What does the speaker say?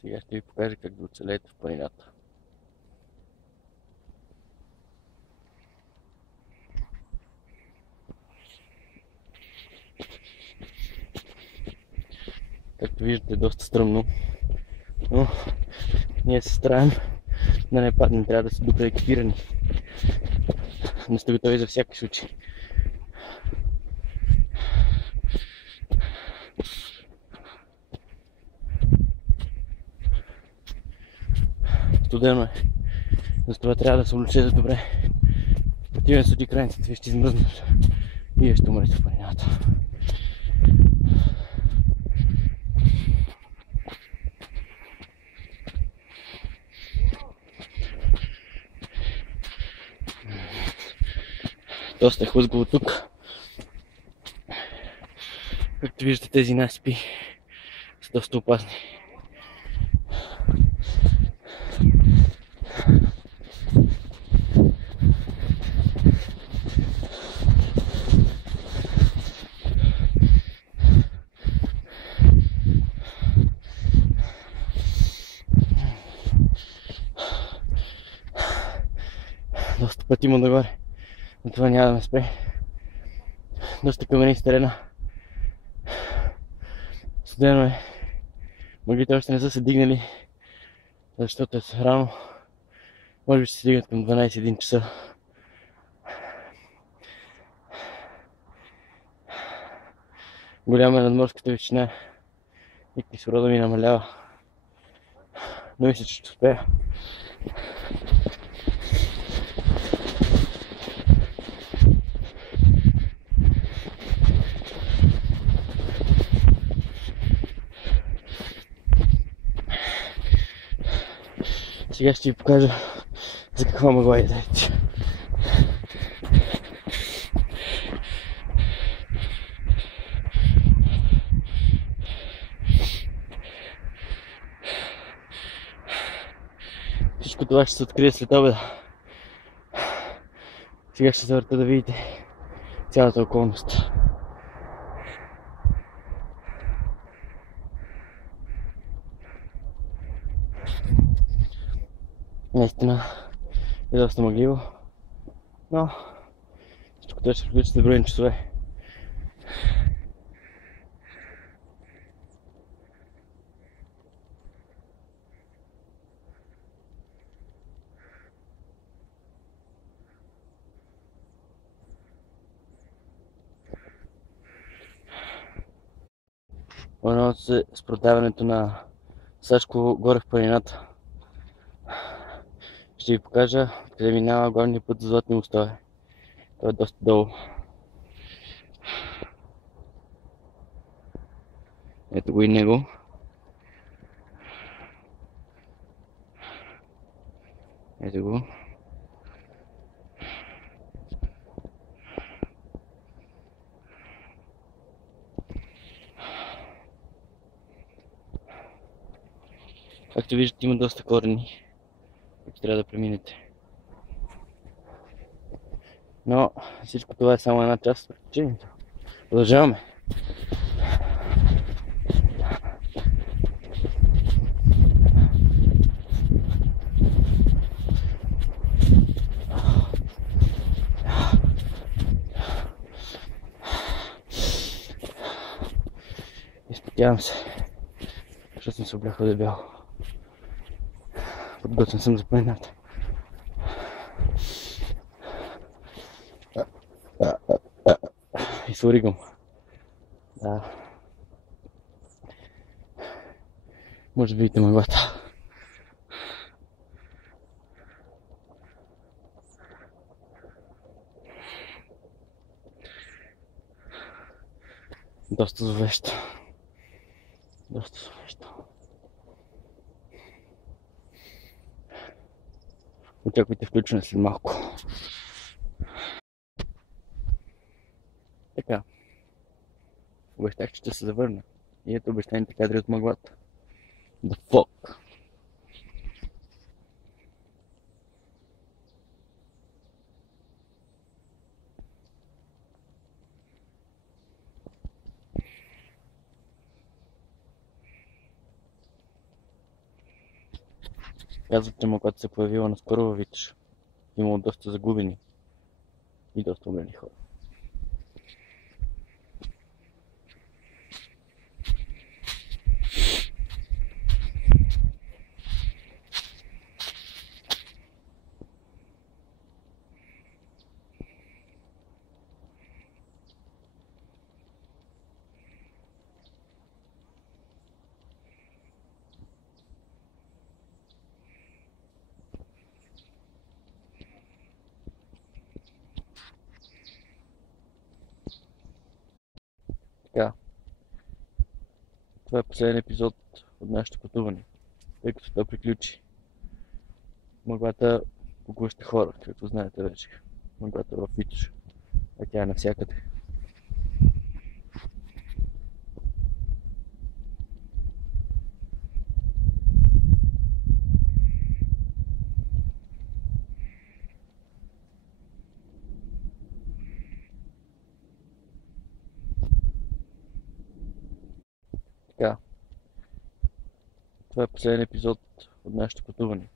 Сега ще ви покажа как да оцелеете в планината. Както виждате, е доста стръмно, но ние се стараем да не паднем, трябва да са добре екипирани. Но сте готови за всякакви случаи. Студено е, затова трябва да се облечете добре. В противен случай крайниците ви ще измръзнат и вие ще умрете в планината. Доста е хлъзгаво тук. Както виждате, тези насипи са доста опасни. Доста пъти има нагоре, но това няма да ме спре. Доста камениста терена. Студено е. Мъглите още не са се дигнали, защото е рано. Може би ще се дигнат към 12-1 часа. Голяма е надморската височина и кислорода ми намалява. Но мисля, че ще успея. Сега ще ви покажа за каква мъгла е дайте. Всичко това ще се открие след обеда. Сега ще се върта да видите цялата околност. Наистина е доста мъгливо, но всичко това ще приключи за броени часове. Вълнувам се с продаването на Сашко горе в планината. Ще ви покажа къде минава главния път за Златни мостове. Това е доста долу. Ето го и него. Ето го. Както виждате, има доста корени, които трябва да преминете. Но всичко това е само една част от приключението. Продължаваме. Изпотявам се, защото съм се облякал дебело. Подготвен съм за планината. И свъригам. Да. Може да видите мъглата. Доста зловещо. Доста зловещо. Очаквайте включване след малко. Така. Обещах, че ще се завърна. И ето обещаните кадри от мъглата. The fuck? Казват, че когато се появила наскоро във Витоша, имало доста загубени и доста умрели хора. Така, това е последен епизод от нашето пътуване, тъй като това приключи. Мъглата поглъща хора, както знаете вече. Мъглата в Витоша, а тя е навсякъде. Така, това е последен епизод от нашето пътуване,